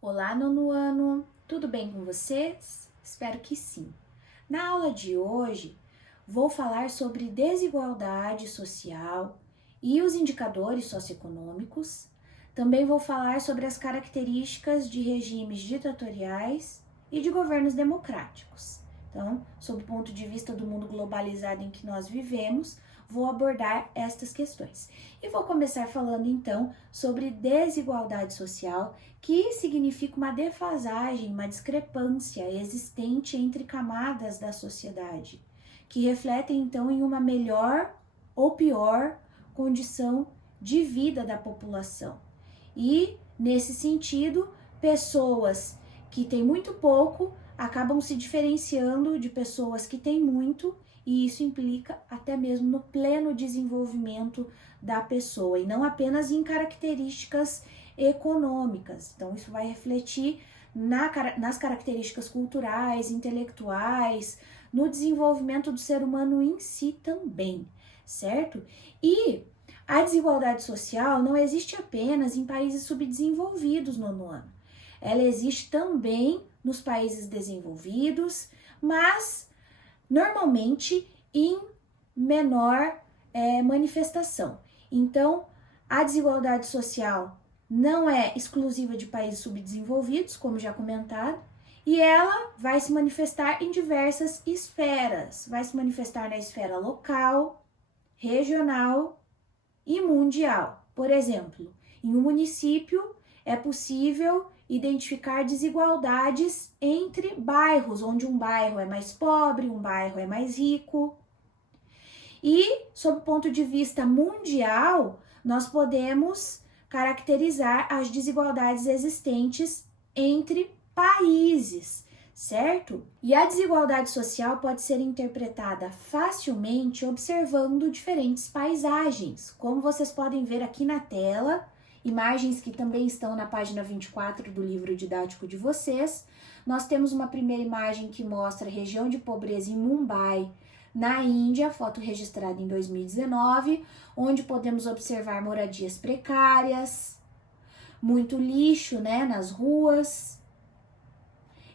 Olá, nono ano! Tudo bem com vocês? Espero que sim. Na aula de hoje, vou falar sobre desigualdade social e os indicadores socioeconômicos. Também vou falar sobre as características de regimes ditatoriais e de governos democráticos. Então, sob o ponto de vista do mundo globalizado em que nós vivemos, vou abordar estas questões. E vou começar falando então sobre desigualdade social, que significa uma defasagem, uma discrepância existente entre camadas da sociedade, que refletem então em uma melhor ou pior condição de vida da população. E, nesse sentido, pessoas que têm muito pouco acabam se diferenciando de pessoas que têm muito, e isso implica até mesmo no pleno desenvolvimento da pessoa, e não apenas em características econômicas. Então, isso vai refletir nas características culturais, intelectuais, no desenvolvimento do ser humano em si também, certo? E a desigualdade social não existe apenas em países subdesenvolvidos, nono ano. Ela existe também nos países desenvolvidos, mas normalmente em menor manifestação. Então, a desigualdade social não é exclusiva de países subdesenvolvidos, como já comentado, e ela vai se manifestar em diversas esferas. Vai se manifestar na esfera local, regional e mundial. Por exemplo, em um município é possível identificar desigualdades entre bairros, onde um bairro é mais pobre, um bairro é mais rico. E, sob o ponto de vista mundial, nós podemos caracterizar as desigualdades existentes entre países, certo? E a desigualdade social pode ser interpretada facilmente observando diferentes paisagens, como vocês podem ver aqui na tela, imagens que também estão na página 24 do livro didático de vocês. Nós temos uma primeira imagem que mostra a região de pobreza em Mumbai, na Índia, foto registrada em 2019, onde podemos observar moradias precárias, muito lixo, nas ruas.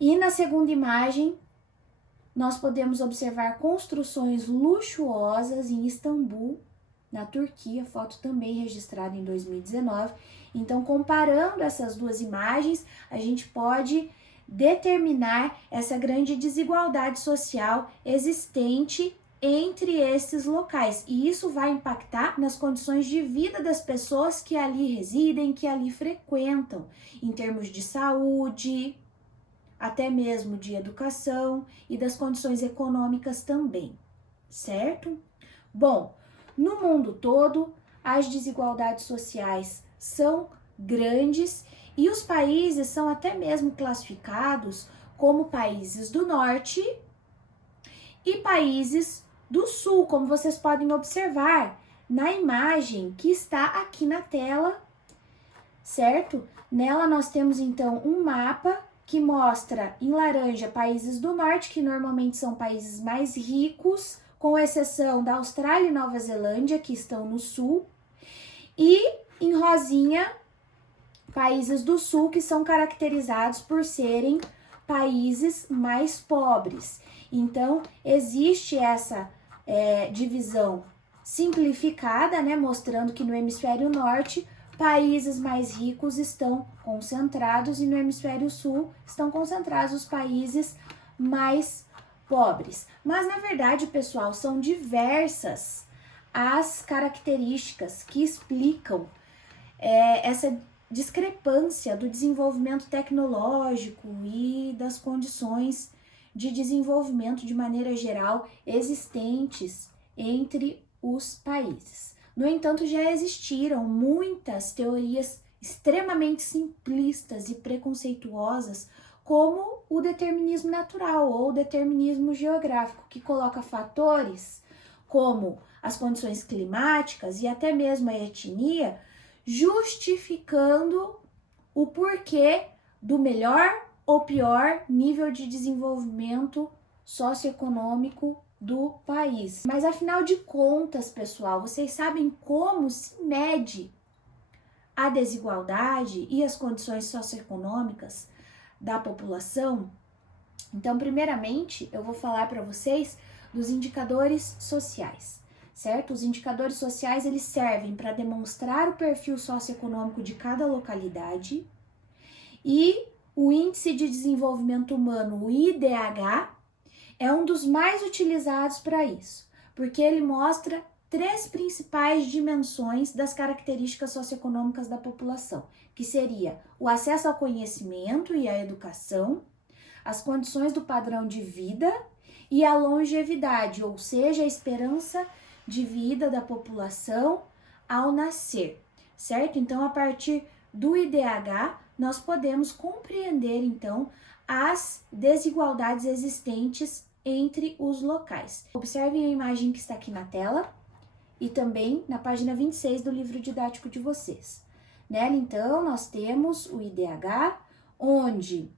E na segunda imagem, nós podemos observar construções luxuosas em Istambul, na Turquia, foto também registrada em 2019. Então, comparando essas duas imagens, a gente pode determinar essa grande desigualdade social existente entre esses locais. E isso vai impactar nas condições de vida das pessoas que ali residem, que ali frequentam, em termos de saúde, até mesmo de educação e das condições econômicas também, certo? Bom, no mundo todo, as desigualdades sociais são grandes e os países são até mesmo classificados como países do norte e países do sul, como vocês podem observar na imagem que está aqui na tela, certo? Nela nós temos então um mapa que mostra em laranja países do norte, que normalmente são países mais ricos, com exceção da Austrália e Nova Zelândia, que estão no sul, e em rosinha, países do sul, que são caracterizados por serem países mais pobres. Então, existe essa divisão simplificada, mostrando que no hemisfério norte, países mais ricos estão concentrados e no hemisfério sul estão concentrados os países mais pobres. Mas, na verdade, pessoal, são diversas as características que explicam essa discrepância do desenvolvimento tecnológico e das condições de desenvolvimento de maneira geral existentes entre os países. No entanto, já existiram muitas teorias extremamente simplistas e preconceituosas, como o determinismo natural ou o determinismo geográfico, que coloca fatores como as condições climáticas e até mesmo a etnia, justificando o porquê do melhor ou pior nível de desenvolvimento socioeconômico do país. Mas afinal de contas, pessoal, vocês sabem como se mede a desigualdade e as condições socioeconômicas da população, então, primeiramente, eu vou falar para vocês dos indicadores sociais, certo? Os indicadores sociais, eles servem para demonstrar o perfil socioeconômico de cada localidade e o Índice de Desenvolvimento Humano, o IDH, é um dos mais utilizados para isso, porque ele mostra 3 principais dimensões das características socioeconômicas da população, que seria o acesso ao conhecimento e à educação, as condições do padrão de vida e a longevidade, ou seja, a esperança de vida da população ao nascer, certo? Então, a partir do IDH, nós podemos compreender, então, as desigualdades existentes entre os locais. Observem a imagem que está aqui na tela e também na página 26 do livro didático de vocês. Nela, então, nós temos o IDH, onde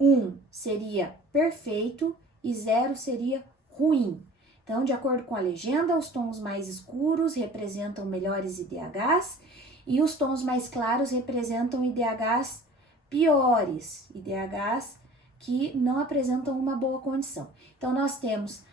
1 seria perfeito e 0 seria ruim. Então, de acordo com a legenda, os tons mais escuros representam melhores IDHs e os tons mais claros representam IDHs piores, IDHs que não apresentam uma boa condição. Então, nós temos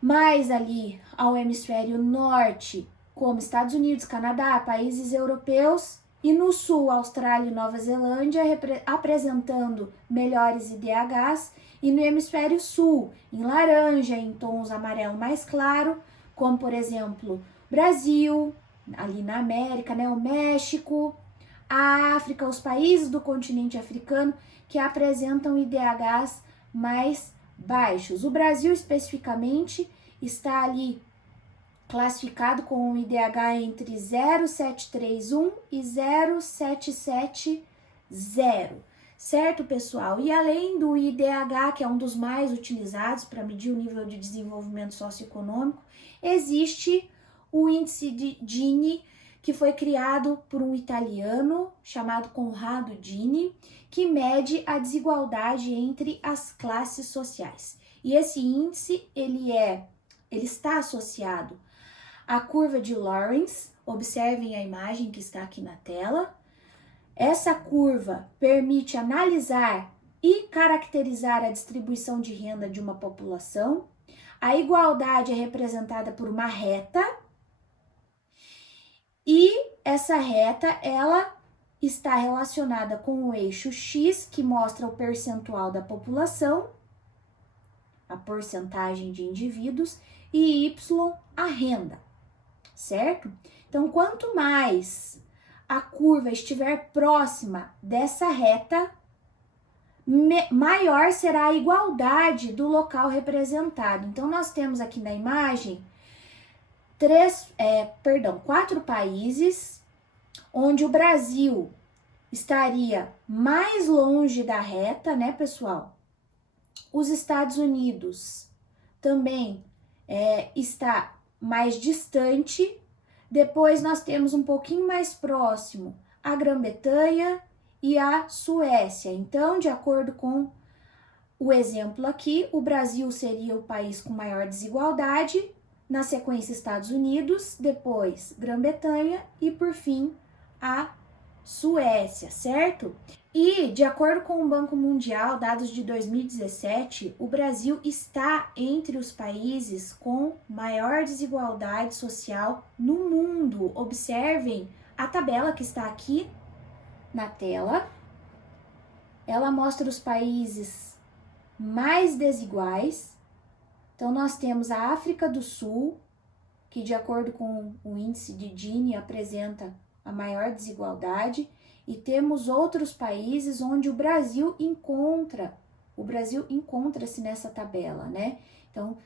mais ali ao hemisfério norte, como Estados Unidos, Canadá, países europeus, e no sul, Austrália e Nova Zelândia, apresentando melhores IDHs, e no hemisfério sul, em laranja, em tons amarelo mais claro, como por exemplo, Brasil, ali na América, né, o México, a África, os países do continente africano, que apresentam IDHs mais baixos. O Brasil, especificamente, está ali classificado com um IDH entre 0,731 e 0,770, certo, pessoal? E além do IDH, que é um dos mais utilizados para medir o nível de desenvolvimento socioeconômico, existe o índice de Gini, que foi criado por um italiano chamado Conrado Gini, que mede a desigualdade entre as classes sociais. E esse índice, ele está associado à curva de Lorenz. Observem a imagem que está aqui na tela. Essa curva permite analisar e caracterizar a distribuição de renda de uma população. A igualdade é representada por uma reta, e essa reta, ela está relacionada com o eixo X, que mostra o percentual da população, a porcentagem de indivíduos, e Y, a renda, certo? Então, quanto mais a curva estiver próxima dessa reta, maior será a igualdade do local representado. Então, nós temos aqui na imagem 4 países, onde o Brasil estaria mais longe da reta, né, pessoal? Os Estados Unidos também está mais distante. Depois nós temos um pouquinho mais próximo a Grã-Bretanha e a Suécia. Então, de acordo com o exemplo aqui, o Brasil seria o país com maior desigualdade, na sequência Estados Unidos, depois Grã-Bretanha e por fim a Suécia, certo? E de acordo com o Banco Mundial, dados de 2017, o Brasil está entre os países com maior desigualdade social no mundo. Observem a tabela que está aqui na tela. Ela mostra os países mais desiguais. Então, nós temos a África do Sul, que de acordo com o índice de Gini apresenta a maior desigualdade, e temos outros países onde o Brasil encontra-se nessa tabela, né? Então,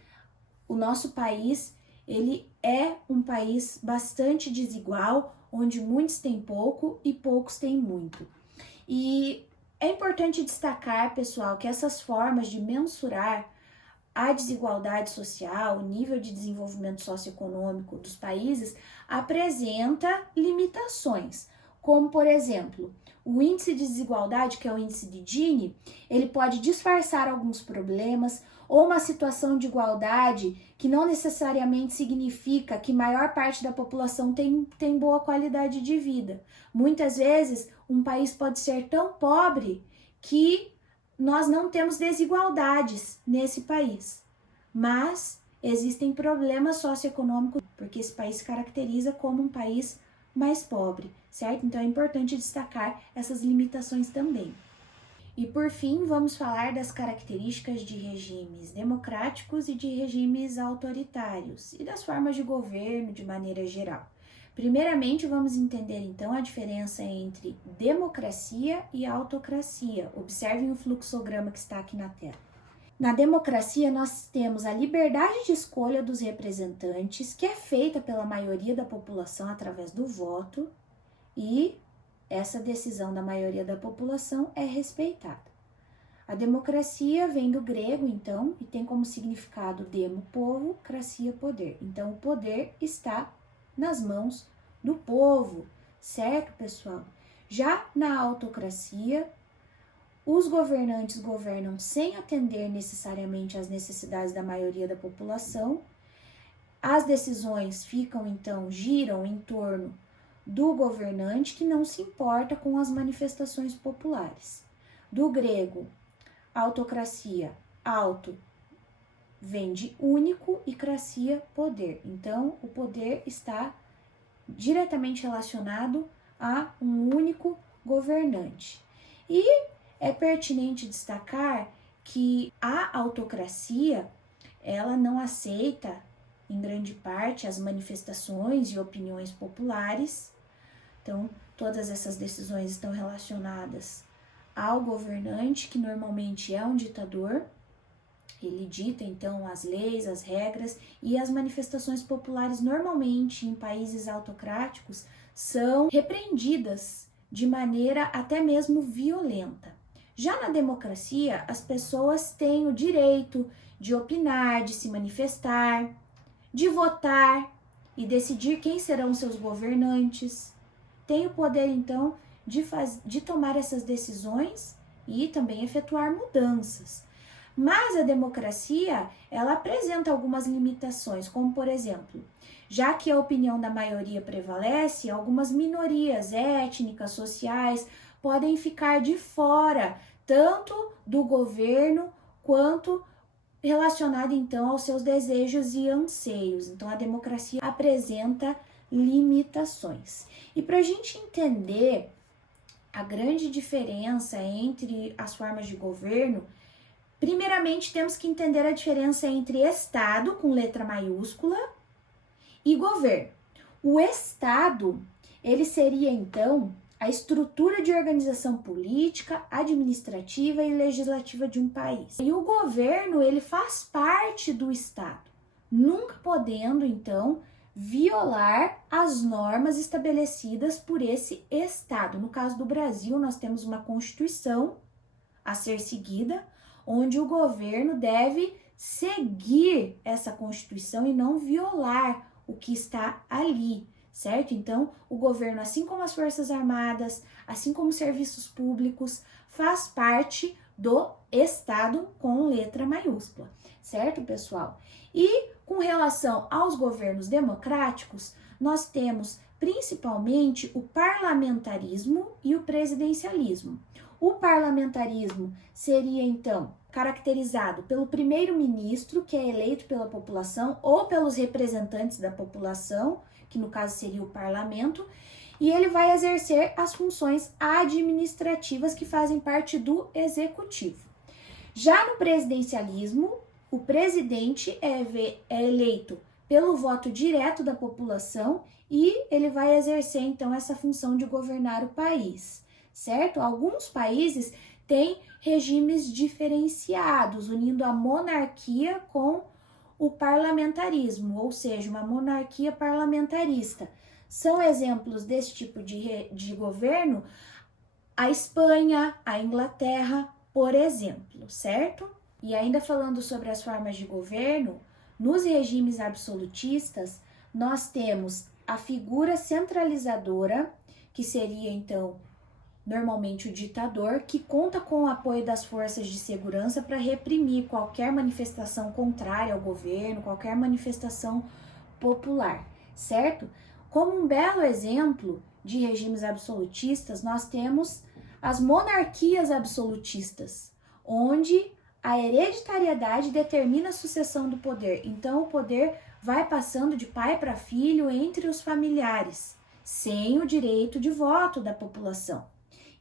o nosso país, ele é um país bastante desigual, onde muitos têm pouco e poucos têm muito. E é importante destacar, pessoal, que essas formas de mensurar a desigualdade social, o nível de desenvolvimento socioeconômico dos países apresenta limitações, como por exemplo, o índice de desigualdade, que é o índice de Gini, ele pode disfarçar alguns problemas ou uma situação de igualdade que não necessariamente significa que maior parte da população tem boa qualidade de vida. Muitas vezes, um país pode ser tão pobre que nós não temos desigualdades nesse país, mas existem problemas socioeconômicos, porque esse país se caracteriza como um país mais pobre, certo? Então é importante destacar essas limitações também. E por fim, vamos falar das características de regimes democráticos e de regimes autoritários e das formas de governo de maneira geral. Primeiramente, vamos entender então a diferença entre democracia e autocracia. Observem o fluxograma que está aqui na tela. Na democracia, nós temos a liberdade de escolha dos representantes, que é feita pela maioria da população através do voto, e essa decisão da maioria da população é respeitada. A democracia vem do grego, então, e tem como significado demo, povo, cracia, poder. Então, o poder está nas mãos do povo, certo, pessoal? Já na autocracia, os governantes governam sem atender necessariamente às necessidades da maioria da população. As decisões giram em torno do governante, que não se importa com as manifestações populares. Do grego, autocracia, auto vem de único e cracia, poder. Então, o poder está diretamente relacionado a um único governante. E é pertinente destacar que a autocracia, ela não aceita, em grande parte, as manifestações e opiniões populares. Então, todas essas decisões estão relacionadas ao governante, que normalmente é um ditador. Ele dita, então, as leis, as regras, e as manifestações populares, normalmente, em países autocráticos, são repreendidas de maneira até mesmo violenta. Já na democracia, as pessoas têm o direito de opinar, de se manifestar, de votar e decidir quem serão seus governantes. Tem o poder, então, de tomar essas decisões e também efetuar mudanças. Mas a democracia, ela apresenta algumas limitações, como por exemplo, já que a opinião da maioria prevalece, algumas minorias étnicas, sociais, podem ficar de fora, tanto do governo quanto relacionado então aos seus desejos e anseios. Então a democracia apresenta limitações. E para a gente entender a grande diferença entre as formas de governo, primeiramente temos que entender a diferença entre Estado, com letra maiúscula, e governo. O Estado, ele seria então a estrutura de organização política, administrativa e legislativa de um país. E o governo, ele faz parte do Estado, nunca podendo, então, violar as normas estabelecidas por esse Estado. No caso do Brasil, nós temos uma Constituição a ser seguida, onde o governo deve seguir essa Constituição e não violar o que está ali, certo? Então, o governo, assim como as Forças Armadas, assim como os serviços públicos, faz parte do Estado com letra maiúscula, certo, pessoal? E com relação aos governos democráticos, nós temos principalmente o parlamentarismo e o presidencialismo. O parlamentarismo seria, então, caracterizado pelo primeiro-ministro, que é eleito pela população, ou pelos representantes da população, que no caso seria o parlamento, e ele vai exercer as funções administrativas que fazem parte do executivo. Já no presidencialismo, o presidente é eleito pelo voto direto da população e ele vai exercer, então, essa função de governar o país, certo? Alguns países têm regimes diferenciados, unindo a monarquia com o parlamentarismo, ou seja, uma monarquia parlamentarista. São exemplos desse tipo de governo a Espanha, a Inglaterra, por exemplo, certo? E ainda falando sobre as formas de governo, nos regimes absolutistas, nós temos a figura centralizadora, que seria, então, normalmente o ditador, que conta com o apoio das forças de segurança para reprimir qualquer manifestação contrária ao governo, qualquer manifestação popular, certo? Como um belo exemplo de regimes absolutistas, nós temos as monarquias absolutistas, onde a hereditariedade determina a sucessão do poder. Então, o poder vai passando de pai para filho entre os familiares, sem o direito de voto da população.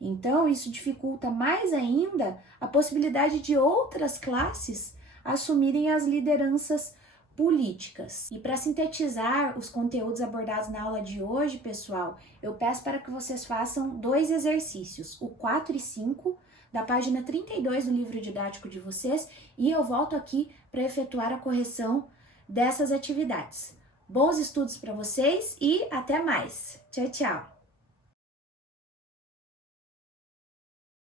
Então, isso dificulta mais ainda a possibilidade de outras classes assumirem as lideranças políticas. E para sintetizar os conteúdos abordados na aula de hoje, pessoal, eu peço para que vocês façam 2 exercícios, o 4 e 5, da página 32 do livro didático de vocês, e eu volto aqui para efetuar a correção dessas atividades. Bons estudos para vocês e até mais. Tchau, tchau!